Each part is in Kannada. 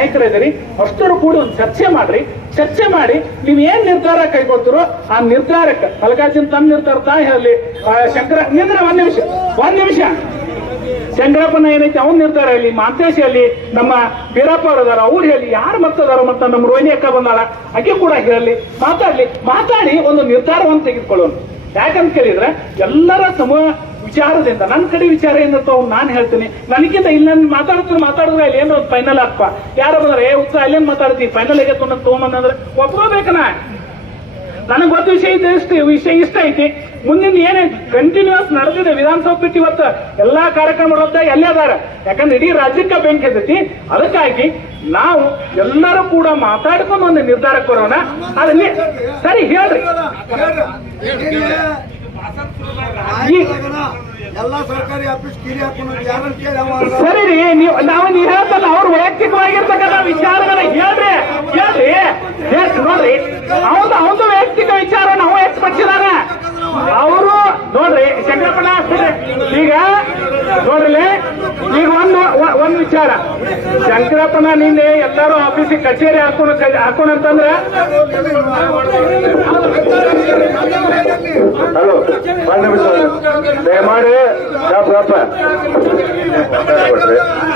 ನಾಯಕರಿದ್ದೀರಿ ಅಷ್ಟರು ಕೂಡ ಒಂದು ಚರ್ಚೆ ಮಾಡ್ರಿ. ಚರ್ಚೆ ಮಾಡಿ ನೀವು ಏನ್ ನಿರ್ಧಾರ ಕೈಗೊಳ್ತೀರೋ ಆ ನಿರ್ಧಾರಕ್ಕೆ ಮಲ್ಲಿಕಾರ್ಜುನ್ ತಮ್ಮ ನಿರ್ಧಾರ ತಾ ಹೇಳಿ ಶಂಕರ, ನಿಂದ್ರ ಒಂದ್ ನಿಮಿಷ ಒಂದ್ ನಿಮಿಷ. ಶಂಕರಪ್ಪನ ಏನೈತಿ, ಅವ್ನ ನಿರ್ಧಾರ ಹೇಳಿ, ಮಾಂತೇಶ್ ಹೇಳಿ, ನಮ್ಮ ಬೀರಪ್ಪ ಅವ್ರು ಅದಾರ ಅವ್ರು ಹೇಳಿ, ಯಾರು ಮತ್ತದಾರ ಮತ್ತ ನಮ್ಮ ರೋಹಿಣಿ ಅಕ್ಕ ಬಂದಾಳ ಅಕ್ಕಿ ಕೂಡ ಹೇಳಿ ಮಾತಾಡ್ಲಿ, ಮಾತಾಡಿ, ಒಂದು ನಿರ್ಧಾರವನ್ನು ತೆಗೆದುಕೊಳ್ಳೋಣ. ಯಾಕಂತ ಕೇಳಿದ್ರೆ, ಎಲ್ಲರ ಸಮ ವಿಚಾರದಿಂದ ನನ್ನ ಕಡೆ ವಿಚಾರ ಏನಂತ ನಾನು ಹೇಳ್ತೀನಿ. ನನಗಿಂತ ಇಲ್ಲ ಮಾತಾಡ್ತೀನಿ ಮಾತಾಡಿದ್ರೆ ಅಲ್ಲಿ ಏನೋ ಫೈನಲ್ ಆಗ್ಪ ಯಾರು ಬಂದ್ರೆ, ಏ ಉತ್ಸಾಹ ಅಲ್ಲೇನು ಮಾತಾಡ್ತೀವಿ ಫೈನಲ್ ಆಗೈತೆ ಅನ್ನೋದು ತೊಗೊಂಬಂದ್ರೆ ಒಪ್ಕೋಬೇಕನ ನನಗೆ ಗೊತ್ತ ವಿಷಯ ಇದೆ ಇಷ್ಟ, ವಿಷಯ ಇಷ್ಟ ಐತಿ. ಮುಂದಿನ ಏನೈತಿ ಕಂಟಿನ್ಯೂಸ್ ನಡೆದಿದೆ ವಿಧಾನಸಭೆ ಬಿಟ್ಟು ಇವತ್ತು ಎಲ್ಲಾ ಕಾರ್ಯಕ್ರಮ ರದ್ದ ಎಲ್ಲೇ ಅದಾರ. ಯಾಕಂದ್ರೆ ಇಡೀ ರಾಜ್ಯಕ್ಕೆ ಬೆಂಕಿ ಹತ್ತೈತಿ. ಅದಕ್ಕಾಗಿ ನಾವು ಎಲ್ಲರೂ ಕೂಡ ಮಾತಾಡ್ಕೊಂಡು ಒಂದು ನಿರ್ಧಾರಕ್ಕೆ ಬರೋಣ ಅದಲ್ಲಿ ಸರಿ ಹೇಳ್ರಿ. ಸರಿ ರೀ, ನೀವು ನಾವು ನೀವು ಹೇಳ್ತಲ್ಲ, ಅವ್ರ ವೈಯಕ್ತಿಕವಾಗಿರ್ತಕ್ಕಂಥ ವಿಚಾರಗಳ ಹೇಳ್ರಿ ಹೇಳ್ರಿ. ಹೇಳ್ ನೋಡ್ರಿ ಅವನು ಅವನು ವೈಯಕ್ತಿಕ ವಿಚಾರ, ನಾವು ಎಷ್ಟು ಪಡಿಸಿದಾನ ಅವರು, ನೋಡ್ರಿ ಶಂಕರಪ್ಪನ ಈಗ, ನೋಡ್ರಿ ಈಗ ಒಂದು ಒಂದ್ ವಿಚಾರ. ಶಂಕರಪ್ಪನ ನಿನ್ನೆ ಎಲ್ಲರೂ ಆಫೀಸಿಗೆ ಕಚೇರಿ ಹಾಕೊಂಡು ಹಾಕೊಂಡಂತಂದ್ರೆ ಹಲೋ, ಒಂದ್ ನಿಮಿಷ. ದಯಮಾಡಿ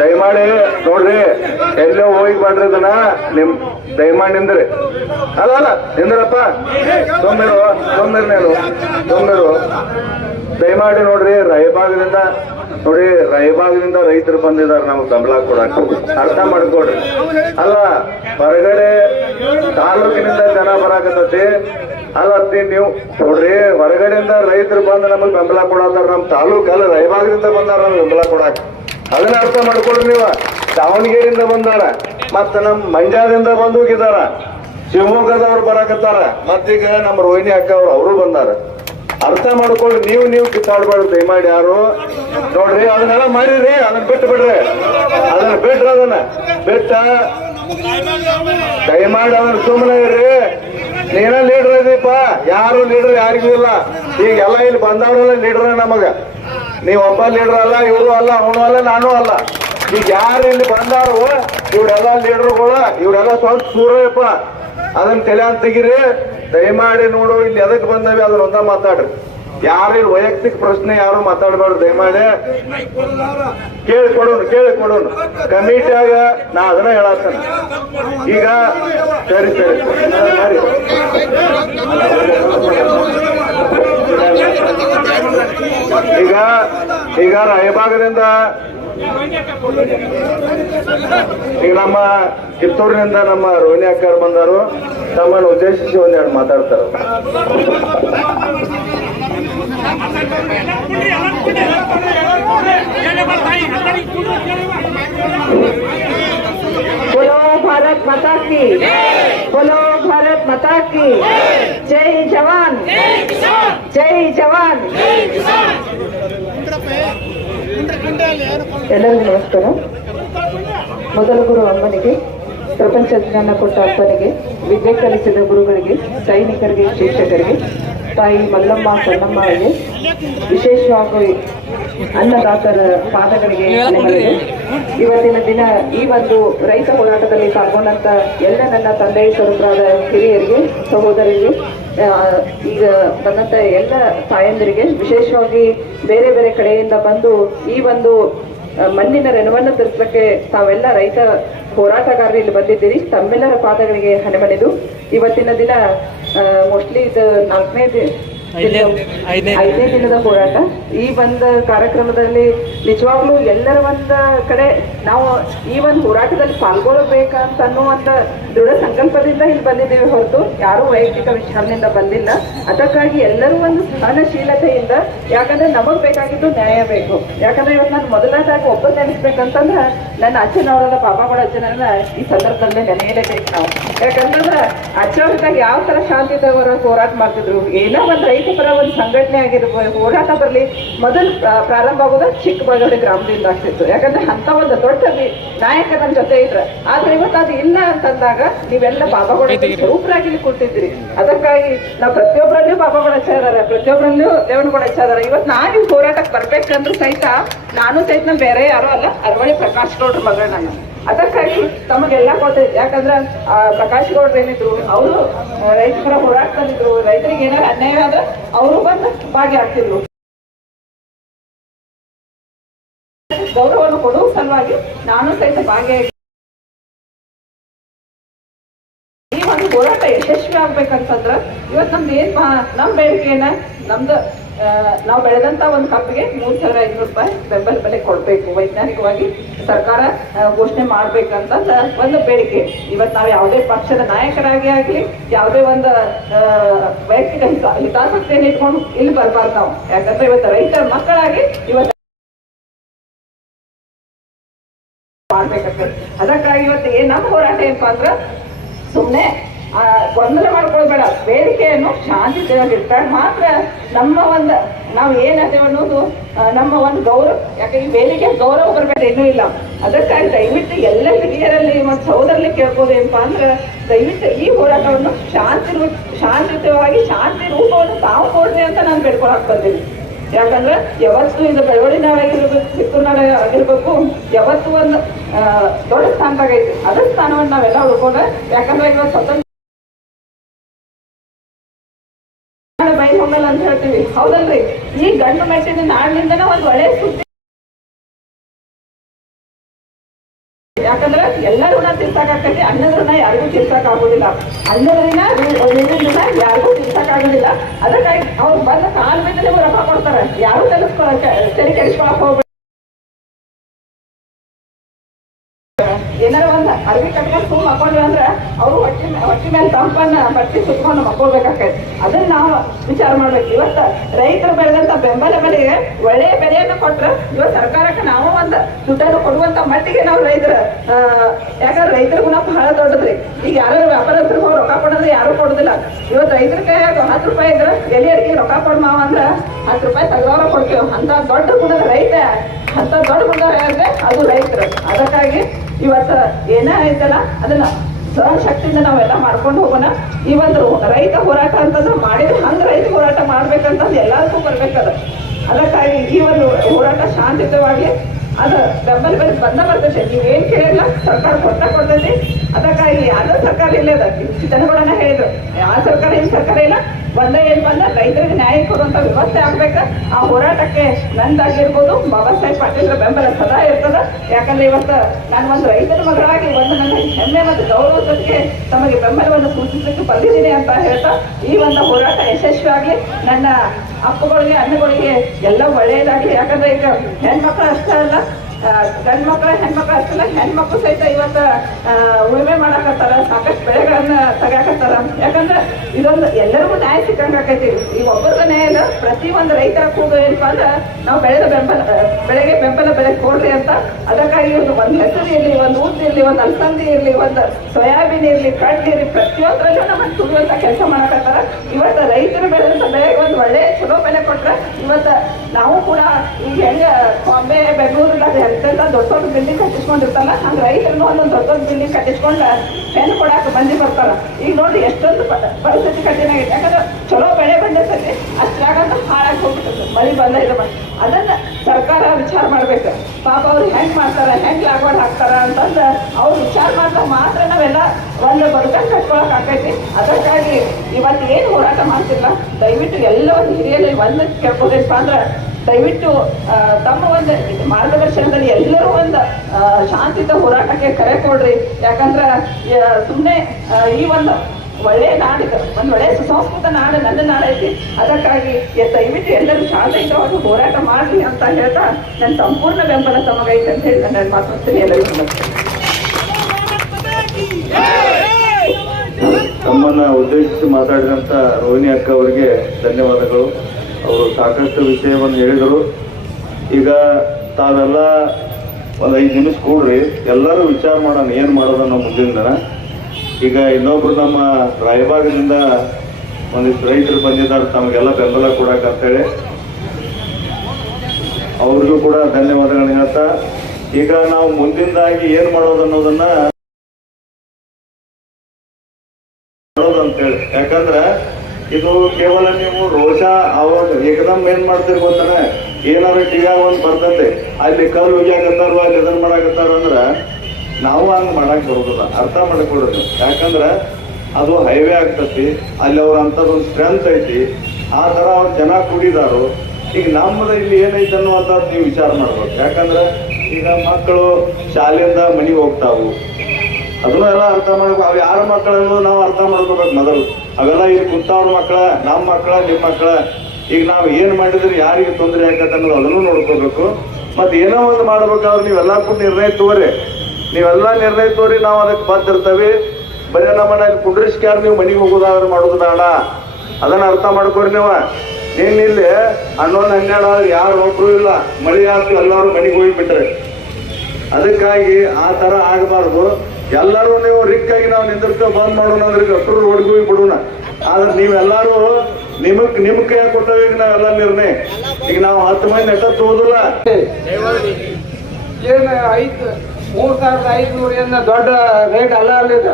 ದಯಮಾಡಿ, ನೋಡ್ರಿ, ಎಲ್ಲೋ ಹೋಗಿ ಮಾಡ್ರಿ ಅದನ್ನ ನಿಮ್, ದಯಮಾಡಿ ನಿಂದ್ರಿ. ಅಲ್ಲ ಅಲ್ಲ, ನಿಂದ್ರಪ್ಪ. ಸೊಮ್ಮಿರು ಸೊಮ್ಮಿರು ಸೊಮ್ಮಿರು ದಯಮಾಡಿ ನೋಡ್ರಿ, ರಾಯಬಾಗದಿಂದ, ನೋಡಿ, ರಾಯಬಾಗದಿಂದ ರೈತರು ಬಂದಿದ್ದಾರೆ ನಮ್ಗೆ ಬೆಂಬಲ ಕೊಡಕ್ಕೆ. ಅರ್ಥ ಮಾಡ್ಕೊಡ್ರಿ ಅಲ್ಲ, ಹೊರಗಡೆ ತಾಲೂಕಿನಿಂದ ಜನ ಬರಾಕತ್ತೈತಿ. ಅಲ್ಲ ನೀವು ನೋಡ್ರಿ, ಹೊರಗಡೆಯಿಂದ ರೈತರು ಬಂದು ನಮಗೆ ಬೆಂಬಲ ಕೊಡತ್ತಾರ. ನಮ್ಮ ಅಲ್ಲ, ರಾಯಬಾಗದಿಂದ ಬಂದಾರ, ನಮ್ಗೆ ಬೆಂಬಲ ಕೊಡಾಕ ಅದನ್ನ ಅರ್ಥ ಮಾಡ್ಕೊಡ್ರಿ ನೀವು. ದಾವಣಗೆರೆಯಿಂದ ಬಂದಾರ, ಮತ್ತ ನಮ್ ಮಂಡ್ಯದಿಂದ ಬಂದು ಶಿವಮೊಗ್ಗದವ್ರು ಬರಾಕತ್ತಾರ. ಮತ್ತೀಗ ನಮ್ಮ ರೋಹಿಣಿ ಅಕ್ಕ ಅವ್ರು ಅವರು ಬಂದಾರ. ಅರ್ಥ ಮಾಡ್ಕೊಂಡು ನೀವು ನೀವು ಕಿತ್ತಾಡ್ಬಾರ್ದು, ದಯಮಾಡಿ ಯಾರು? ನೋಡ್ರಿ, ಅದನ್ನೆಲ್ಲ ಮಾಡಿರಿ, ಅದನ್ನ ಬಿಟ್ಟು ಬಿಡ್ರಿ. ಅದನ್ನ ಬಿಟ್ರ ಅದನ್ನ ಬಿಟ್ಟ ದಯಮಾಡಿ ಅದನ್ನ ಸುಮ್ಮನೆ ಇರ್ರಿ. ನೀನ ಲೀಡರ್ ಇದೀಪ. ಯಾರು ಲೀಡರ್ ಯಾರಿಗೂ ಇಲ್ಲ. ಈಗ ಎಲ್ಲ ಇಲ್ಲಿ ಬಂದವರೆಲ್ಲ ಲೀಡರ್ ನಮಗ. ನೀವ್ ಒಬ್ಬ ಲೀಡರ್ ಅಲ್ಲ, ಇವರು ಅಲ್ಲ, ಅವನು ಅಲ್ಲ, ನಾನು ಅಲ್ಲ. ಈಗ ಯಾರು ಇಲ್ಲಿ ಬಂದಾರು, ಇವರೆಲ್ಲ ಲೀಡರ್ಗಳು, ಇವರೆಲ್ಲ ಸ್ವಲ್ಪ ಸೂರಯಪ್ಪ ಅದನ್ನ ತಲೆ ತೆಗಿರಿ. ದಯಮಾಡಿ ನೋಡು, ಇಲ್ಲಿ ಎದಕ್ಕೆ ಬಂದವಿ ಅದ್ರ ಒಂದ ಮಾತಾಡ್ರಿ. ಯಾರು ವೈಯಕ್ತಿಕ ಪ್ರಶ್ನೆ, ಯಾರು ಮಾತಾಡಬಾರ್ದು? ದಯಮಾಡಿ ಕೇಳಿ ಕೊಡೋಣ ಕೇಳಿ ಕೊಡೋಣ. ಕಮಿಟಿಯಾಗ ನಾ ಅದನ್ನ ಹೇಳತ್ತೇನೆ ಈಗ ಸರಿ ಸರಿ. ಈಗ ಈಗ ರಾಯಬಾಗದಿಂದ ಈಗ ನಮ್ಮ ಕಿತ್ತೂರಿನಿಂದ ನಮ್ಮ ರೋಹಿಣಿ ಅಕ್ಕರ್ ಬಂದರು ತಮ್ಮನ್ನು ಉದ್ದೇಶಿಸಿ ಒಂದೆರಡು ಮಾತಾಡ್ತಾರ बोलो भारत माता की बोलो भारत माता की जय जवान जय जवान ಎಲ್ಲರಿಗೂ ನಮಸ್ಕಾರ. ಮೊದಲ ಗುರು ಅಮ್ಮನಿಗೆ ಪ್ರಪಂಚ ಜ್ಞಾನ ಕೊಟ್ಟ ಅಪ್ಪನಿಗೆ ವಿದ್ಯೆ ಕಲಿಸಿದ ಗುರುಗಳಿಗೆ ಸೈನಿಕರಿಗೆ ಶಿಕ್ಷಕರಿಗೆ ತಾಯಿ ಮಲ್ಲಮ್ಮ ಸಣ್ಣಮ್ಮ ವಿಶೇಷವಾಗಿ ಅನ್ನದಾತರ ಪಾದಗಳಿಗೆ ಇವತ್ತಿನ ದಿನ ಈ ಒಂದು ರೈತ ಹೋರಾಟದಲ್ಲಿ ಪಾಲ್ಗೊಂಡಂತ ಎಲ್ಲ ನನ್ನ ತಂದೆ ಸ್ವರೂಪರಾದ ಹಿರಿಯರಿಗೆ ಸಹೋದರರಿಗೆ ಆ, ಈಗ ಬಂದಂತ ಎಲ್ಲ ತಾಯಂದಿರಿಗೆ ವಿಶೇಷವಾಗಿ ಬೇರೆ ಬೇರೆ ಕಡೆಯಿಂದ ಬಂದು ಈ ಒಂದು ಮಣ್ಣಿನ ನೆನವನ್ನು ತರಿಸಲಿಕ್ಕೆ ತಾವೆಲ್ಲ ರೈತ ಹೋರಾಟಗಾರರು ಇಲ್ಲಿ ಬಂದಿದ್ದೀರಿ. ತಮ್ಮೆಲ್ಲರ ಪಾದಗಳಿಗೆ ಹಣೆಮಣಿದು ಇವತ್ತಿನ ದಿನ ಮೋಸ್ಟ್ಲಿ ಇದು ನಾಲ್ಕನೇ ಐದನೇ ದಿನದ ಹೋರಾಟ. ಈ ಒಂದು ಕಾರ್ಯಕ್ರಮದಲ್ಲಿ ನಿಜವಾಗ್ಲೂ ಎಲ್ಲರ ಒಂದ ಕಡೆ ನಾವು ಈ ಒಂದು ಹೋರಾಟದಲ್ಲಿ ಪಾಲ್ಗೊಳ್ಳಬೇಕಂತ ಅನ್ನುವಂತ ದೃಢ ಸಂಕಲ್ಪದಿಂದ ಇಲ್ಲಿ ಬಂದಿದ್ದೀವಿ ಹೊರತು ಯಾರೂ ವೈಯಕ್ತಿಕ ವಿಚಾರದಿಂದ ಬಂದಿಲ್ಲ. ಅದಕ್ಕಾಗಿ ಎಲ್ಲರೂ ಒಂದು ಸಹನಶೀಲತೆಯಿಂದ ಯಾಕಂದ್ರೆ ನಮಗ್ ಬೇಕಾಗಿದ್ದು ನ್ಯಾಯ ಬೇಕು. ಯಾಕಂದ್ರೆ ಇವತ್ತು ನಾನು ಮೊದಲನೇದಾಗಿ ಒಬ್ಬ ನೆನೆಸ್ಬೇಕಂತಂದ್ರೆ ನನ್ನ ಅಚ್ಚನವರದ ಪಾಪ ಕೂಡ ಅಜ್ಜನನ್ನ ಈ ಸಂದರ್ಭದಲ್ಲಿ ನೆನೆಯಲೇಬೇಕು ನಾವು. ಯಾಕಂತಂದ್ರ ಅಜ್ಜ ಯಾವ ತರ ಶಾಂತಿ ಹೋರಾಟ ಮಾಡ್ತಿದ್ರು? ಏನೋ ಒಂದು ರೈತ ಪರ ಒಂದು ಸಂಘಟನೆ ಆಗಿರ್ಬೋದು ಹೋರಾಟ ಬರಲಿ ಮೊದಲು ಪ್ರಾರಂಭ ಆಗೋದು ಚಿಕ್ಕ ಬಳ್ಳಾರಿ ಗ್ರಾಮದಿಂದ ಆಗ್ತಿತ್ತು. ಯಾಕಂದ್ರೆ ಅಂತ ಒಂದು ದೊಡ್ಡ ನಾಯಕ ನನ್ನ ಜೊತೆ ಇದ್ರೆ. ಆದ್ರೆ ಇವತ್ತು ಅದು ಇಲ್ಲ ಅಂತಂದಾಗ ನೀವೆಲ್ಲ ಬಾಬಾಗಳ ಸ್ವರೂಪರಾಗಿ ಇಲ್ಲಿ ಕೂತಿದ್ರಿ ಅದಕ್ಕಾಗಿ ನಾವು ಪ್ರತಿಯೊಬ್ಬರಲ್ಲೂ ಬಾಬಾಗಳ ಹಚ್ಚಾರ ಪ್ರತಿಯೊಬ್ಬರಲ್ಲೂ ದೇವನಗಳ ಹಚ್ಚಾರ ಇವತ್ತು ನಾನು ಹೋರಾಟಕ್ಕೆ ಬರ್ಬೇಕಂದ್ರೂ ಸಹಿತ ನಾನು ಸಹಿತ ಬೇರೆ ಯಾರು ಅಲ್ಲ ಅರವಳಿ ಪ್ರಕಾಶ್ ಗೌಡ್ರ ಮಗಳ ನಾನು. ಅದಕ್ಕಾಗಿ ತಮಗೆಲ್ಲ ಗೊತ್ತೈತೆ ಯಾಕಂದ್ರೆ ಆ, ಪ್ರಕಾಶ್ ಗೌಡ್ರು ಏನಿದ್ರು ಅವರು ರೈತರ ಹೋರಾಟದಲ್ಲಿದ್ರು ರೈತರಿಗೆ ಏನಾದ್ರು ಅನ್ಯಾಯ ಆದ್ರೆ ಅವರು ಬಂದು ಭಾಗಿಯಾಗ್ತಿದ್ರು ಗೌರವವನ್ನು ಕೊಡುವ ಸಲುವಾಗಿ ನಾನು ಸಹಿತ ಭಾಗಿಯಾಗಿ ಈ ಒಂದು ಹೋರಾಟ ಆಗ್ಬೇಕಂತಂದ್ರ ಇವತ್ ನಮ್ದು ಏನ್ ನಮ್ ಏನ? ನಮ್ದು ನಾವು ಬೆಳೆದಂತ ಒಂದು ಕಪ್ಗೆ ಮೂರ್ ಸಾವಿರ ಐನೂರು ರೂಪಾಯಿ ಬೆಂಬಲ ಬೆಲೆ ಕೊಡ್ಬೇಕು. ವೈಜ್ಞಾನಿಕವಾಗಿ ಸರ್ಕಾರ ಘೋಷಣೆ ಮಾಡ್ಬೇಕಂತ ಒಂದು ಬೇಡಿಕೆ. ಇವತ್ ನಾವು ಯಾವುದೇ ಪಕ್ಷದ ನಾಯಕರಾಗಿ ಆಗ್ಲಿ, ಯಾವುದೇ ಒಂದು ವೈಯಕ್ತಿಕ ಹಿತ, ಹಿತಾಸಕ್ತಿಯನ್ನು ಇಟ್ಕೊಂಡು ಇಲ್ಲಿ ಬರ್ಬಾರ್ದು ನಾವು. ಯಾಕಂದ್ರೆ ಇವತ್ತು ರೈತರ ಮಕ್ಕಳಾಗಿ ಇವತ್ತು ಮಾಡ್ಬೇಕಂತ. ಅದಕ್ಕಾಗಿ ಇವತ್ತು ನಮ್ಮ ಹೋರಾಟ ಏನಪ್ಪಾ ಅಂದ್ರ ಸುಮ್ನೆ ಗೊಂದಲ ಮಾಡ್ಕೊಳ್ಬೇಡ ಬೇಡಿಕೆಯನ್ನು ಶಾಂತಿಯುತವಾಗಿರ್ತಾರೆ ಮಾತ್ರ ನಮ್ಮ ಒಂದು ನಾವು ಏನಾದೇವೆ ಅನ್ನೋದು ನಮ್ಮ ಒಂದು ಗೌರವ ಯಾಕೆ ಈ ಬೇಡಿಕೆ ಗೌರವ ಬರಬೇಡ, ಇನ್ನೂ ಇಲ್ಲ. ಅದಕ್ಕಾಗಿ ದಯವಿಟ್ಟು ಎಲ್ಲ ಹಿರಿಯರಲ್ಲಿ ಮತ್ತು ಸಹೋದರಲ್ಲಿ ಕೇಳ್ಬೋದು ಏನಪ್ಪಾ ಅಂದ್ರೆ, ದಯವಿಟ್ಟು ಈ ಹೋರಾಟವನ್ನು ಶಾಂತಿ ಶಾಂತಿಯುತವಾಗಿ ಶಾಂತಿ ರೂಪವನ್ನು ತಾವು ಕೊಡ್ರಿ ಅಂತ ನಾನು ಬೇಡ್ಕೊಳಕ್ ಬಂದೀನಿ. ಯಾಕಂದ್ರೆ ಯಾವತ್ತು ಇದು ಬೆಳವಡಿ ನಾಡಾಗಿರ್ಬೇಕು ಕಿತ್ತೂರು ನಾಡ ಆಗಿರ್ಬೇಕು. ಯಾವತ್ತು ಒಂದು ದೊಡ್ಡ ಸ್ಥಾನದಾಗೈತಿ ಅದ್ರ ಸ್ಥಾನವನ್ನು ನಾವೆಲ್ಲ ಉಳ್ಕೊಂಡ್ರೆ ಯಾಕಂದ್ರೆ ಇವತ್ತು ಸ್ವತಂತ್ರ ಅಂತ ಹೇಳ್ತೀವಿ. ಹೌದಲ್ರಿ? ಈ ಗಂಡು ಮೆಟ್ಟಿನ ನಾಡಿನಿಂದನೇ ಒಂದು ಒಳ್ಳೆ ಸುದ್ದಿ. ಯಾಕಂದ್ರೆ ಎಲ್ಲರೂ ನಾ ತೀರ್ಸಕ್ಕಾಗತ್ತೆ ಅನ್ನದ ಋಣ ಯಾರಿಗೂ ತೀರ್ಸಕ್ ಆಗೋದಿಲ್ಲ ಅನ್ನದ ಋಣ ಯಾರಿಗೂ ತೀರ್ಸಕ್ ಆಗೋದಿಲ್ಲ ಅದಕ್ಕಾಗಿ ಅವ್ರು ಬಂದ ಕಾಲ್ ಮೇಲೆ ರಫ ಕೊಡ್ತಾರೆ ಯಾರು ತಲೆಸ್ಕೊಳಕ್ ಸರಿ ಕೆಲಸ ಹೋಗ್ಬೇಡಿ. ಏನಾರ ಒಂದು ಅರ್ವಿ ಕಟ್ಕೊಂಡು ಸುಮ್ ಹಾಕೊಂಡ್ವಿ ಅಂದ್ರೆ ಅವರು ಹೊಟ್ಟಿ ಹೊಟ್ಟೆ ಮೇಲೆ ತಂಪನ್ನ ಬಟ್ಟಿ ಸುತ್ಕೊಂಡು ಮಕ್ಕೋಬೇಕಾಗ್ತದೆ ಅದನ್ನ ನಾವು ವಿಚಾರ ಮಾಡ್ಬೇಕು. ಇವತ್ತ ರೈತರು ಬೆಳೆದಂತ ಬೆಂಬಲ ಬೆಲೆಗೆ ಒಳ್ಳೆಯ ಬೆಲೆಯನ್ನು ಕೊಟ್ರೆ ಇವತ್ತು ಸರ್ಕಾರಕ್ಕೆ ನಾವು ಒಂದು ದುಡ್ಡನ್ನು ಕೊಡುವಂತ ಮಟ್ಟಿಗೆ ನಾವು ರೈತರ ಯಾಕಂದ್ರೆ ರೈತರ ಗುಣ ಬಹಳ ದೊಡ್ಡದ್ರಿ. ಈಗ ಯಾರು ವ್ಯಾಪಾರಸ್ಥರು ಹೋಗಿ ರೊಕ್ಕ ಕೊಡೋದ್ರೆ ಯಾರು ಕೊಡುದಿಲ್ಲ. ಇವತ್ತು ರೈತರ ಕೈಯಾಗ ಹತ್ತು ರೂಪಾಯಿ ಇದ್ರೆ ಎಲೆ ಅಡಿಗೆ ರೊಕ್ಕ ಕೊಡ್ ಮಾವ ಅಂದ್ರೆ ಹತ್ತು ರೂಪಾಯಿ ತಗೋರ ಕೊಡ್ತೀವಿ. ಅಂತ ದೊಡ್ಡ ಗುಣದ ರೈತ, ಅಂತ ದೊಡ್ಡ ಯಾರ್ದೆ ಅದು ರೈತರು. ಅದಕ್ಕಾಗಿ ಇವತ್ತು ಏನೇ ಐತಲ್ಲ? ಅದನ್ನ ಸಹಶಕ್ತಿಯಿಂದ ನಾವೆಲ್ಲ ಮಾಡ್ಕೊಂಡು ಹೋಗೋಣ. ಒಂದು ರೈತ ಹೋರಾಟ ಅಂತಂದ್ರೆ ಮಾಡಿದ್ರೆ ಹಂಗ ರೈತ ಹೋರಾಟ ಮಾಡ್ಬೇಕಂತಂದು ಎಲ್ಲರಿಗೂ ಬರ್ಬೇಕದ. ಅದಕ್ಕಾಗಿ ಈ ಒಂದು ಹೋರಾಟ ಶಾಂತಿಯುತವಾಗಿ ಅದು ಬೆಂಬಲ ಬೆಲೆ ಬಂದ ಬರ್ತೈತೆ ನೀವೇನ್ ಕೇಳಿಲ್ಲ, ಸರ್ಕಾರ ಕೊಟ್ಟ ಕೊಡ್ತೈತಿ ಅದಕ್ಕಾಗಿ ಯಾವ್ದೋ ಸರ್ಕಾರ ಇಲ್ಲೇ ಅದ ಜನಗಳನ್ನ ಹೇಳಿದ್ರು. ಯಾವ ಸರ್ಕಾರ ಏನ್ ಸರ್ಕಾರ ಇಲ್ಲ. ಒಂದೇ ಏನ್ ಬಂದ? ರೈತರಿಗೆ ನ್ಯಾಯ ಕೊಡುವಂತ ವ್ಯವಸ್ಥೆ ಆಗಬೇಕು. ಆ ಹೋರಾಟಕ್ಕೆ ನಂದಾಗಿರ್ಬೋದು. ಬಾಬಾ ಸಾಹೇಬ್ ಪಾಟೀಲ್ರ ಬೆಂಬಲ ಸದಾ ಇರ್ತದ. ಯಾಕಂದ್ರೆ ಇವತ್ತು ನಾನು ಒಂದು ರೈತರ ಮಗಳಾಗಿ ಒಂದು ನನ್ನ ಹೆಮ್ಮೆ ಮತ್ತು ಗೌರವದೊಂದಿಗೆ ತಮಗೆ ಬೆಂಬಲವನ್ನು ಸೂಚಿಸಲಿಕ್ಕೆ ಬಂದಿದ್ದೀನಿ ಅಂತ ಹೇಳ್ತಾ, ಈ ಒಂದು ಹೋರಾಟ ಯಶಸ್ವಿ ಆಗಲಿ. ನನ್ನ ಅಪ್ಪಗಳಿಗೆ, ಅಣ್ಣಗಳಿಗೆ ಎಲ್ಲ ಒಳ್ಳೆಯದಾಗಲಿ. ಯಾಕಂದ್ರೆ ಈಗ ಹೆಣ್ಮಕ್ಳು ಅಷ್ಟೇ ಅಲ್ಲ ಗಂಡ್ ಮಕ್ಳ ಹೆಣ್ಮಕ್ಳು ಅಷ್ಟಲ್ಲ, ಹೆಣ್ಮಕ್ಳು ಸಹಿತ ಇವತ್ತ ಉಳಿಮೆ ಮಾಡಾಕತ್ತಾರ, ಸಾಕಷ್ಟು ಬೆಳೆಗಳನ್ನ ತಗಾಕತ್ತಾರ ಯಾಕಂದ್ರೆ ಇದೊಂದು ಎಲ್ಲರಿಗೂ ನ್ಯಾಯ ಸಿಕ್ಕಂಗ ಆಕೈತಿ. ಈ ಒಬ್ಬರದ ನ್ಯಾಯ ಪ್ರತಿ ಒಂದು ರೈತರ ಕೂಗು ಏನಪ್ಪ ಅಂದ್ರೆ, ನಾವು ಬೆಳೆದ ಬೆಂಬಲ ಬೆಳೆಗೆ ಬೆಂಬಲ ಬೆಲೆ ಕೊಡ್ರಿ ಅಂತ. ಅದಕ್ಕಾಗಿ ಒಂದು ಒಂದು ಹೆಸರು ಇರ್ಲಿ, ಒಂದು ಉದ್ದು ಇರಲಿ, ಒಂದು ಅಲಸಂದಿ ಇರಲಿ, ಒಂದು ಸೋಯಾಬೀನ್ ಇರಲಿ, ಕಡ್ಲಿ ಇರಲಿ, ಪ್ರತಿಯೊಂದರಲ್ಲೂ ನಮ್ಮ ತುಂಬುವಂತ ಕೆಲಸ ಮಾಡಕತ್ತಾರ. ಇವತ್ತು ರೈತರು ಬೆಳೆದಂತ ಬೆಳೆಗೆ ಒಂದು ಒಳ್ಳೆ ಚಲೋ ಬೆಲೆ ಕೊಟ್ರೆ, ಇವತ್ತು ನಾವು ಕೂಡ ಈಗ ಹೆಂಗೆ ಬಾಂಬೆ ಬೆಂಗಳೂರಿಲ್ಲ ಎಂತೆಂತ ದೊಡ್ಡ ದೊಡ್ಡ ಬಿಲ್ಡಿಂಗ್ ಕಟ್ಟಿಸ್ಕೊಂಡಿರ್ತಾನ. ಹಂಗೆ ರೈತರನ್ನು ಒಂದೊಂದು ದೊಡ್ಡ ದೊಡ್ಡ ಬಿಲ್ಡಿಂಗ್ ಕಟ್ಟಿಸ್ಕೊಂಡು ಹೆಣ್ಣು ಕೊಡಾಕ ಮಂದಿ ಬರ್ತಾರ. ಈಗ ನೋಡಿ ಎಷ್ಟೊಂದು ಪರಿಸ್ಥಿತಿ ಕಠಿಣ ಯಾಕಂದ್ರೆ ಚಲೋ ಬೆಳೆ ಬಂದಿರ್ತೈತಿ ಅಷ್ಟಾಗ ಹಾಳಾಗಿ ಹೋಗ್ಬಿಟ್ಟು ಮಳಿ ಬಂದ ಇದ್ರೆ ಬಂದ ಅದನ್ನ ಸರ್ಕಾರ ವಿಚಾರ ಮಾಡ್ಬೇಕು. ಪಾಪ ಅವ್ರು ಹೆಂಗ್ ಮಾಡ್ತಾರ, ಹೆಂಗ್ ಲಾಗೋಡ್ ಹಾಕ್ತಾರ ಅಂತಂದ ಅವ್ರು ವಿಚಾರ ಮಾಡಿದಾಗ ಮಾತ್ರ ನಾವೆಲ್ಲ ಒಂದು ಬದುಕನ್ನು ಕಟ್ಕೊಳಕ್ ಆಕೈತಿ ಅದಕ್ಕಾಗಿ ಇವತ್ತು ಏನು ಹೋರಾಟ ಮಾಡ್ತಿಲ್ಲ. ದಯವಿಟ್ಟು ಎಲ್ಲ ಒಂದು ಹಿರಿಯಲ್ಲಿ ಒಂದು ಕೇಳ್ಬೋದಪ್ಪ ಅಂದ್ರೆ ದಯವಿಟ್ಟು ತಮ್ಮ ಒಂದು ಮಾರ್ಗದರ್ಶನದಲ್ಲಿ ಎಲ್ಲರೂ ಒಂದು ಶಾಂತಿತ ಹೋರಾಟಕ್ಕೆ ಕರೆ ಕೊಡ್ರಿ. ಯಾಕಂದ್ರೆ ಸುಮ್ಮನೆ ಈ ಒಂದು ಒಳ್ಳೆ ನಾಡು, ಒಂದು ಒಳ್ಳೆ ಸುಸಂಸ್ಕೃತ ನಾಡು ನನ್ನ ನಾಡೈತಿ ಅದಕ್ಕಾಗಿ ದಯವಿಟ್ಟು ಎಲ್ಲರೂ ಶಾಂತಿಯುತವಾಗಿ ಹೋರಾಟ ಮಾಡ್ರಿ ಅಂತ ಹೇಳ್ತಾ ನನ್ನ ಸಂಪೂರ್ಣ ಬೆಂಬಲ ತಮಗೈತೆ ಅಂತ ಹೇಳಿ ನನ್ನ ಮಾತಾಡ್ತೀನಿ ಎಲ್ಲರಿಗೂ ತಮ್ಮನ್ನ ಉದ್ದೇಶಿಸಿ ಮಾತಾಡಿದಂತ ರೋಹಿಣಿ ಅಕ್ಕ ಅವರಿಗೆ ಧನ್ಯವಾದಗಳು. ಅವರು ಸಾಕಷ್ಟು ವಿಷಯವನ್ನು ಹೇಳಿದರು. ಈಗ ತಾವೆಲ್ಲ ಒಂದು ಐದು ನಿಮಿಷ ಕೂಡ್ರಿ, ಎಲ್ಲರೂ ವಿಚಾರ ಮಾಡೋಣ, ಏನು ಮಾಡೋದ ನಾವು ಮುಂದಿನ ದಿನ ಈಗ ಇನ್ನೊಬ್ರು ನಮ್ಮ ರಾಯಭಾಗದಿಂದ ಒಂದಿಷ್ಟು ರೈತರು ಬಂದಿದ್ದಾರೆ, ತಮಗೆಲ್ಲ ಬೆಂಬಲ ಕೊಡಕ್ಕೆ ಅಂತೇಳಿ. ಅವ್ರಿಗೂ ಕೂಡ ಧನ್ಯವಾದಗಳನ್ನ ಹೇಳ್ತಾ, ಈಗ ನಾವು ಮುಂದಿನದಾಗಿ ಏನು ಮಾಡೋದು ಅನ್ನೋದನ್ನ ಮಾಡೋದು ಅಂತೇಳಿ. ಯಾಕಂದ್ರ ಇದು ಕೇವಲ ನೀವು ರೋಷ ಅವಾಗ ಏಕದಮ್ ಏನ್ ಮಾಡ್ತೀರಿ ಗೊತ್ತಾನೆ ಏನಾರ ಟಿಗಾ ಒಂದು ಬರ್ತೈತೆ. ಅಲ್ಲಿ ಕಲ್ಲು ಒಗ್ಯಾಕತ್ತಾರ ಅಲ್ಲಿ ಇದನ್ನು ಮಾಡಾಕತ್ತಾರ ಅಂದ್ರೆ ನಾವು ಹಂಗ್ ಮಾಡಕ್ ಬರೋದಿಲ್ಲ. ಅರ್ಥ ಮಾಡಿಕೊಳ್ಳೋದು ಯಾಕಂದ್ರೆ ಅದು ಹೈವೇ ಆಗ್ತತಿ, ಅಲ್ಲಿ ಅವ್ರ ಅಂತದೊಂದು ಸ್ಟ್ರೆಂತ್ ಐತಿ, ಆ ತರ ಅವ್ರು ಜನ ಕೂಡಿದಾರು. ಈಗ ನಮ್ಮದ ಇಲ್ಲಿ ಏನೈತೆ ಅನ್ನುವಂಥದ್ದು ನೀವು ವಿಚಾರ ಮಾಡ್ಬೇಕು. ಯಾಕಂದ್ರೆ ಈಗ ಮಕ್ಕಳು ಶಾಲೆಯಿಂದ ಮನೆಗೆ ಹೋಗ್ತಾವು. ಅದನ್ನು ಎಲ್ಲ ಅರ್ಥ ಮಾಡ್ಬೇಕು ಅವು ಯಾರ ಮಕ್ಕಳನ್ನು ನಾವು ಅರ್ಥ ಮಾಡ್ಕೋಬೇಕು ಮೊದಲು. ಅವೆಲ್ಲ ಈಗ ಕುಂತವ್ರ ಮಕ್ಕಳ ನಮ್ಮ ಮಕ್ಕಳ ನಿಮ್ಮ ಮಕ್ಕಳ ಈಗ ನಾವು ಏನು ಮಾಡಿದ್ರೆ ಯಾರಿಗೆ ತೊಂದರೆ ಆಗತ್ತೆ ಅನ್ನೋದು ಅದನ್ನು ನೋಡ್ಕೋಬೇಕು. ಮತ್ತು ಏನೋ ಒಂದು ಮಾಡ್ಬೇಕಾದ್ರೆ ನೀವೆಲ್ಲ ಕೂಡ ನಿರ್ಣಯ ತೋರಿ ನೀವೆಲ್ಲ ನಿರ್ಣಯ ತೋರಿ ನಾವು ಅದಕ್ಕೆ ಬದ್ದಿರ್ತೇವೆ ಬರೀ ನಮ್ಮನ್ನ ಕುಂಡ್ರಿಸ್ಕ್ಯಾರ ನೀವು ಮನೆಗೆ ಹೋಗೋದಾದ್ರೆ ಮಾಡೋದು ಬೇಡ. ಅದನ್ನ ಅರ್ಥ ಮಾಡ್ಕೊರಿ ನೀವು. ನೀನ್ ಇಲ್ಲಿ ಹನ್ನೊಂದು, ಹನ್ನೆರಡು ಆದ್ರೆ ಯಾರು ಒಬ್ರು ಇಲ್ಲ. ಮಳೆ ಆಯ್ತು ಎಲ್ಲರೂ ಮನೆಗೆ ಹೋಗಿಬಿಟ್ರೆ. ಅದಕ್ಕಾಗಿ ಆ ತರ ಆಗಬಾರ್ದು. ಎಲ್ಲರೂ ನೀವು ರಿಕ್ಕಾಗಿ ನಾವು ನಿಂದಿರ್ತೀವಿ, ಬಂದ್ ಮಾಡೋಣ ಅಂದ್ರೆ ಅಷ್ಟು ಹೊಡೆದು ಬಿಡೋಣ. ಆದ್ರೆ ನೀವೆಲ್ಲರೂ ನಿಮಗ್ ನಿಮ್ ಕೈ ಕೊಟ್ಟವೀಗ ನಾವೆಲ್ಲ ನಿರ್ಣಯ. ಈಗ ನಾವು ಹತ್ತು ಮಂದಿ ನೆಟ್ಟ ತೋದಿಲ್ಲ. ಏನು ಐದು ಮೂರ್ ಸಾವಿರದ ಐದುನೂರು ಏನ ದೊಡ್ಡ ರೇಟ್ ಅಲ್ಲ ಅಲ್ಲಿದ.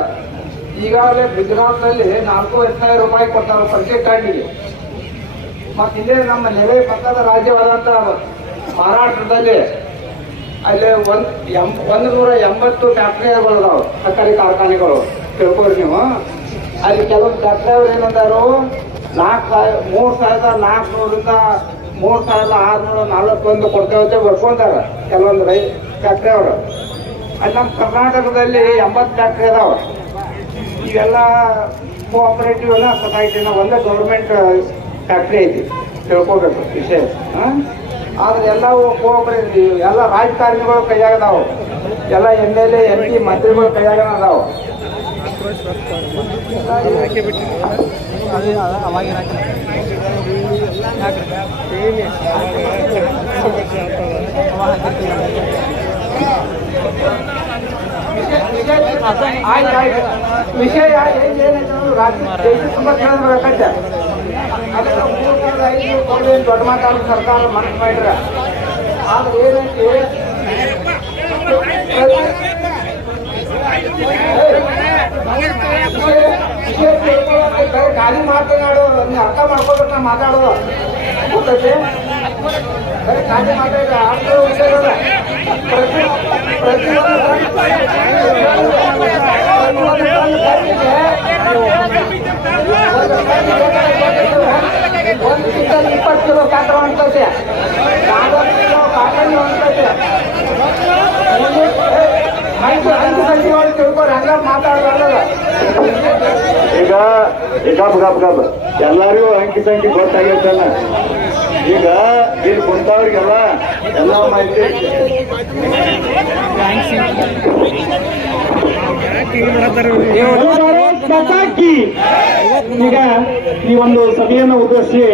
ಈಗಾಗಲೇ ಗುಜರಾತ್ನಲ್ಲಿ ನಾಲ್ಕು ಸಾವಿರ ರೂಪಾಯಿ ಕೊಡ್ತಾರೆ ಪ್ರತಿ ಮತ್ತೆ ಇಲ್ಲೇ ನಮ್ಮ ನೆರೆ ಪಕ್ಕದ ರಾಜ್ಯವಾದಂತ ಮಹಾರಾಷ್ಟ್ರದಲ್ಲಿ ಅಲ್ಲಿ ಒಂದ್ ಎಂ ಒಂದು ನೂರ ಎಂಬತ್ತು ಫ್ಯಾಕ್ಟ್ರಿಗಳು ಅದಾವ ಸಕ್ಕರೆ ಕಾರ್ಖಾನೆಗಳು. ತಿಳ್ಕೊರಿ ನೀವು. ಅಲ್ಲಿ ಕೆಲವು ಫ್ಯಾಕ್ಟ್ರಿ ಅವ್ರು ಏನಂದಾರು ನಾಲ್ಕು ಸಾವಿರ ಮೂರು ಸಾವಿರದ ನಾಲ್ಕುನೂರಿಂದ ಮೂರು ಸಾವಿರದ ಆರುನೂರ ನಲ್ವತ್ತೊಂದು ಕೊಡ್ತೇವೆ ಬರ್ಕೊಂತಾರ ಕೆಲವೊಂದು ರೈ ಫ್ಯಾಕ್ಟ್ರಿ ಅವರು. ಅಲ್ಲಿ ನಮ್ಮ ಕರ್ನಾಟಕದಲ್ಲಿ ಎಂಬತ್ತು ಫ್ಯಾಕ್ಟ್ರಿ ಅದಾವ. ಇವೆಲ್ಲ ಕೋಆಪರೇಟಿವ್ ಎಲ್ಲ ಸೊಸೈಟಿನ ಒಂದೇ ಗೌರ್ಮೆಂಟ್ ಫ್ಯಾಕ್ಟ್ರಿ ಐತಿ. ತಿಳ್ಕೊಬೇಕು ವಿಷಯ. ಹಾ? ಆದ್ರೆ ಎಲ್ಲವೂ ಕೋಆಪರೇಟಿವ್ ಎಲ್ಲ ರಾಜಕಾರಣಿಗಳು ಕೈಯಾಗ ಅದಾವು ಎಲ್ಲ M L A, M P, ಮಂತ್ರಿಗಳು ಕೈಯಾಗ ಅದಾವು ವಿಷಯ ಏನ್ ರಾಜ್ಯ ತುಂಬಾ ಕೇಳಬೇಕಂತೆ ಅದಕ್ಕೆ ಮೂರು ಸಾವಿರದ ಕೊಡಲಿ ಅಂತ ದೊಡ್ಡ ಮಾತಾಡೋ ಸರ್ಕಾರ ಮನಸ್ಸು ಮಾಡಿದ್ರೆ ಆದ್ರೆ ಏನೈತಿ ಗಾಳಿ ಮಾತನಾಡೋ ಅರ್ಥ ಮಾಡ್ಕೋಬೇಕು ನಾ ಮಾತಾಡೋದು. ಗೊತ್ತೈತಿ ಬರೀ ಗಾಳಿ ಮಾತಾಡಿದ್ರೆ ಅರ್ಥ ವಿಷಯಗಳ ಪ್ರತಿ ಪ್ರತಿಯೊಂದು ಒಂದು ಕ್ವಿಂಟಲ್ ಇಪ್ಪತ್ತು ಕಿಲೋ ಕಾಕರ ಅಂತೈತೆ ನಲವತ್ತು ಕಿಲೋ ಕಾಕರಿ ಅಂತೈತೆ ಐದು ಐದು ಗಂಟೆಗಳು ತಿಳ್ಕೊಂಡು ಹಂಗ ಮಾತಾಡಬಾರ್ದಲ್ಲ ಈಗ ಈಗ ಗಬ್ ಗಬ್ ಗಬ್ ಎಲ್ಲರಿಗೂ ಅಂಕಿ ಸಂಖ್ಯೆ ಗೊತ್ತಾಗೈತಲ್ಲ ಈಗ ಇಲ್ಲಿ ಕುಂತವ್ರಿಗೆಲ್ಲ ಎಲ್ಲ ಮಾಹಿತಿ ಈಗ ಈ ಒಂದು ಸಭೆಯನ್ನು ಉದ್ದೇಶಿಸಿ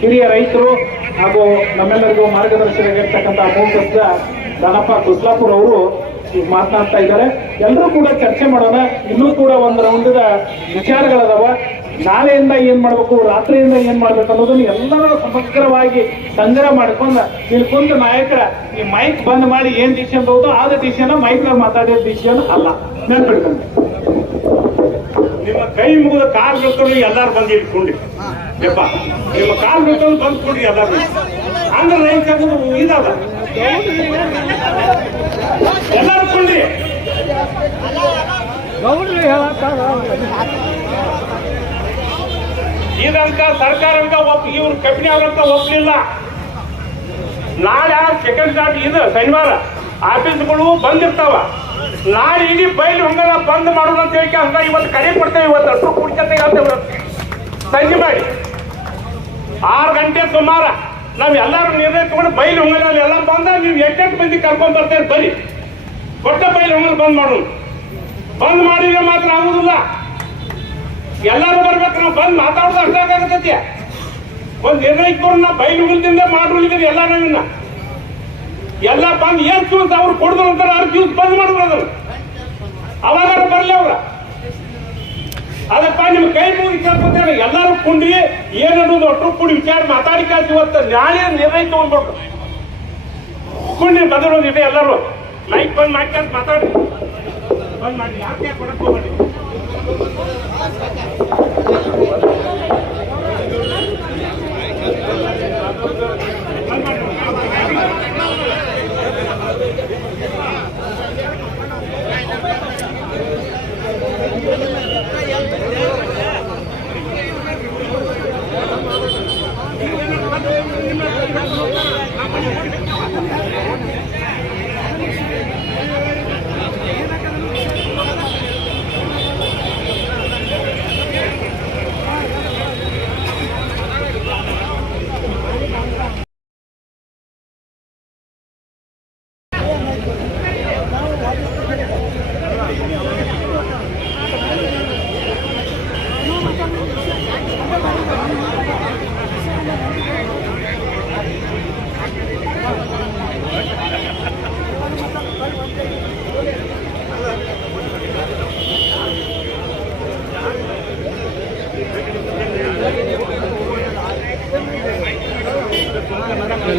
ಹಿರಿಯ ರೈತರು ಹಾಗೂ ನಮ್ಮೆಲ್ಲರಿಗೂ ಮಾರ್ಗದರ್ಶಕರಾಗಿರ್ತಕ್ಕಂಥ ಮುಖ್ಯಸ್ಥ ದನಪ್ಪ ಕುಸ್ಲಾಪುರ್ ಅವರು ಈಗ ಮಾತನಾಡ್ತಾ ಇದ್ದಾರೆ. ಎಲ್ಲರೂ ಕೂಡ ಚರ್ಚೆ ಮಾಡೋಣ. ಇನ್ನೂ ಕೂಡ ಒಂದು ರೌಂಡದ ವಿಚಾರಗಳದಾವ. ನಾಳೆಯಿಂದ ಏನ್ ಮಾಡ್ಬೇಕು, ರಾತ್ರಿಯಿಂದ ಏನ್ ಮಾಡ್ಬೇಕು ಅನ್ನೋದನ್ನ ಎಲ್ಲರೂ ಸಮಗ್ರವಾಗಿ ಸಂಗ್ರಹ ಮಾಡ್ಕೊಂಡು ಕುಂತ ನಾಯಕರ ಈ ಮೈಕ್ ಬಂದ್ ಮಾಡಿ ಏನ್ ಡಿಸಿಷನ್ ಬಹುದು ಆದ ಡಿಸಿಷನ್ ಮೈಕ್ ಮಾತಾಡಿದ ಡಿಸಿಷನ್ ಅಲ್ಲ. ನೆನ್ಪಿಡ್ಕೊಂಡು ನಿಮ್ಮ ಕೈ ಮುಗಿದ ಕಾರ್ ಬಿಡ್ಕೊಂಡು ಎಲ್ಲಾರು ಬಂದು ಇಟ್ಕೊಂಡು ನಿಮ್ಮ ಕಾರ್ ಬಿಡ್ಕೊಂಡು ಬಂದ್ ಕೊಡ್ರಿ ಎಲ್ಲಾರು ಅಂದ್ರೆ ರೈತ ಎಲ್ಲಾರು ಕುಂಡ್ರಿ ಇದಂತ ಸರ್ಕಾರಕ್ಕ ಒಪ್ ಇವ್ರ ಕಂಪನಿ ಅವ್ರಂತ ಒಪ್ಲಿಲ್ಲ. ನಾಳೆ ಸೆಕೆಂಡ್ ಸ್ಟಾರ್ಟ್ ಇದು ಶನಿವಾರ. ಆಫೀಸ್ಗಳು ಬಂದಿರ್ತಾವ. ನಾಳೆ ಇಡೀ ಬೈಲ್ ಹಂಗಾರ ಬಂದ್ ಮಾಡೋದು ಅಂತ ಹೇಳಿ ಹಂಗ ಇವತ್ತು ಕರೆ ಕೊಡ್ತೇವೆ ಇವತ್ತು ಅಷ್ಟು ಕುಡ್ಕತೆ ಸಂಜೆ ಮಾಡಿ. ಆರು ಗಂಟೆ ಸುಮಾರ. ನಾವೆಲ್ಲರೂ ನಿರ್ಣಯ ತಗೊಂಡು ಬೈಲ್ ಹೊಂಗಲಲ್ಲಿ ಎಲ್ಲ ಬಂದ, ನೀವು ಎಂಟೆಂಟು ಮಂದಿ ಕರ್ಕೊಂಡ್ ಬರ್ತೇವೆ ಬರೀ ಕೊಟ್ಟ ಬೈಲ್ ಹೊಂಗಲ್ ಬಂದ್ ಮಾಡು ಬಂದ್ ಮಾಡಿದ್ರೆ ಮಾತ್ರ ಆಗುದಿಲ್ಲ. ಎಲ್ಲರೂ ಬರ್ಬೇಕು, ನಾವು ಬಂದ್ ಮಾತಾಡೋದು ಅಷ್ಟಾಗತ್ತೈತಿ ಒಂದ್ ನಿರ್ಣಯ ತಗೊಂಡು ನಾ ಬೈಲ್ ಹೊಂಗಲ್ದಿಂದ ಮಾಡ್ಕೊಂಡಿದ್ದೀರಿ ಎಲ್ಲ ಎಲ್ಲ ಬಂದ್ ಏನ್ ಅಂತ ಅವ್ರು ಕೊಡ್ದ್ರು ಅಂತಾರೆ, ಅವ್ರ ಕ್ಯೂಸ್ ಬಂದ್ ಮಾಡಿದ್ರು ಅದನ್ನ. ಅವಾಗ ಬರ್ಲಿ ಅವ್ರ. ಅದಪ್ಪ ನಿಮ್ ಕೈ ಮುಗಿ ಕೇಳ್ಕೊತೇನೆ, ಎಲ್ಲರೂ ಕುಂಡಿ ಏನ್ ಅನ್ನೋದು ಒಟ್ಟು ಕೂಡಿ ವಿಚಾರ ಮಾತಾಡಿ ಇವತ್ತು ನ್ಯಾಯ ನಿರ್ಣಯ ತಗೊಂಡ್ಬಿಟ್ಟು ಕುಂಡಿ ಬದಲು ಇದೆ ಎಲ್ಲರೂ. ಮೈಕ್ ಬಂದ್ ಮಾಡ್ಕೊಂತ ಮಾತಾಡಿ ಬಂದ್ ಮಾಡಿ ಯಾಕೆ ಕೊಡಕ್ ಹೋಗ್ಬೇಡಿ?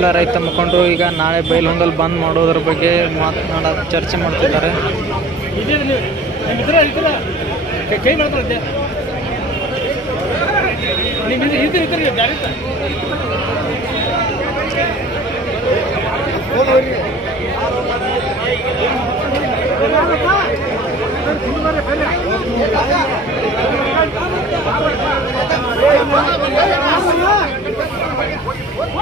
ಎಲ್ಲ ರೈತ ಮುಖಂಡರು ಈಗ ನಾಳೆ ಬೈಲಹೊಂಗಲ್ ಬಂದ್ ಮಾಡೋದ್ರ ಬಗ್ಗೆ ಮಾತನಾಡ ಚರ್ಚೆ ಮಾಡ್ತಿದ್ದಾರೆ.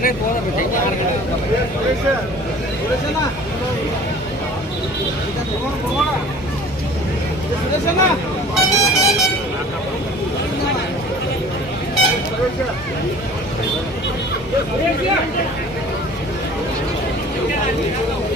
人多了不增加了？没事，我的身呢？我我我，我的身呢？Yeah, yeah, yeah.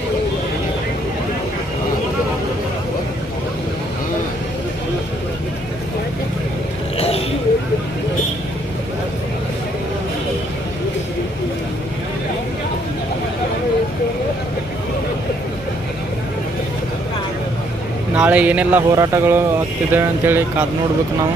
ನಾಳೆ ಏನೆಲ್ಲ ಹೋರಾಟಗಳು ಆಗ್ತಿದ್ದಾವೆ ಅಂತೇಳಿ ಕಾದು ನೋಡ್ಬೇಕು ನಾವು.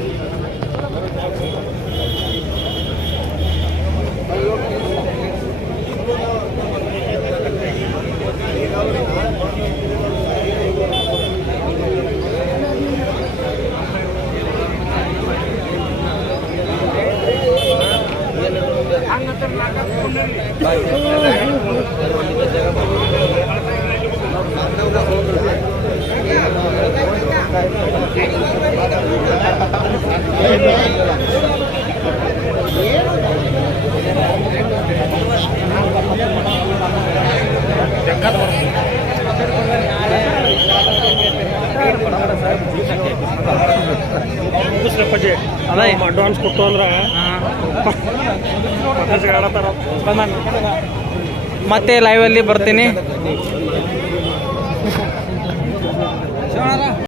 ಅದ ಅಡ್ವಾನ್ಸ್ ಕೊಟ್ಟು ಅಂದ್ರ ಮತ್ತೆ ಲೈವ್ ಅಲ್ಲಿ ಬರ್ತೀನಿ.